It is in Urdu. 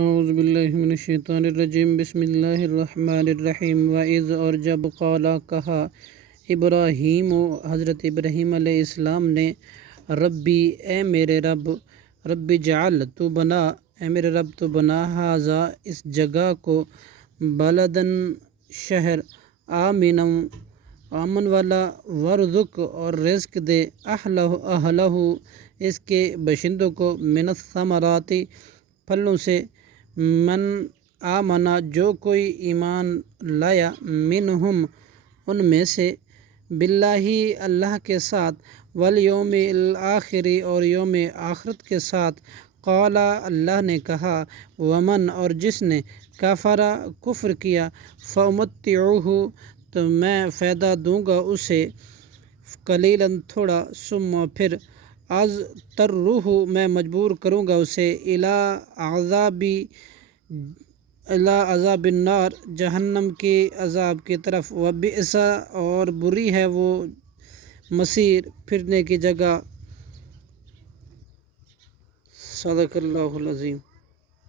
اعوذ باللہ من الشیطان الرجیم بسم اللہ الرحمن الرحیم وَإِذْ اور جب قالا کہا ابراہیم حضرت ابراہیم علیہ السلام نے ربی اے میرے رب رب جعل تو بنا اے میرے رب تو بنا ھذا اس جگہ کو بلدن شہر آمنا امن والا ورزق اور رزق دے اہلہ اس کے باشندوں کو من الثمرات پھلوں سے من آمنا جو کوئی ایمان لایا منہم ان میں سے باللہ اللہ کے ساتھ والیوم الآخر اور یوم آخرت کے ساتھ قالا اللہ نے کہا ومن اور جس نے کفر کفر کیا فامتعوہ تو میں فائدہ دوں گا اسے قلیلاً تھوڑا ثم پھر از ترروح میں مجبور کروں گا اسے الی عذاب النار جہنم کے عذاب کی طرف وبئس اور بری ہے وہ مصیر پھرنے کی جگہ۔ صدق اللہ العظیم۔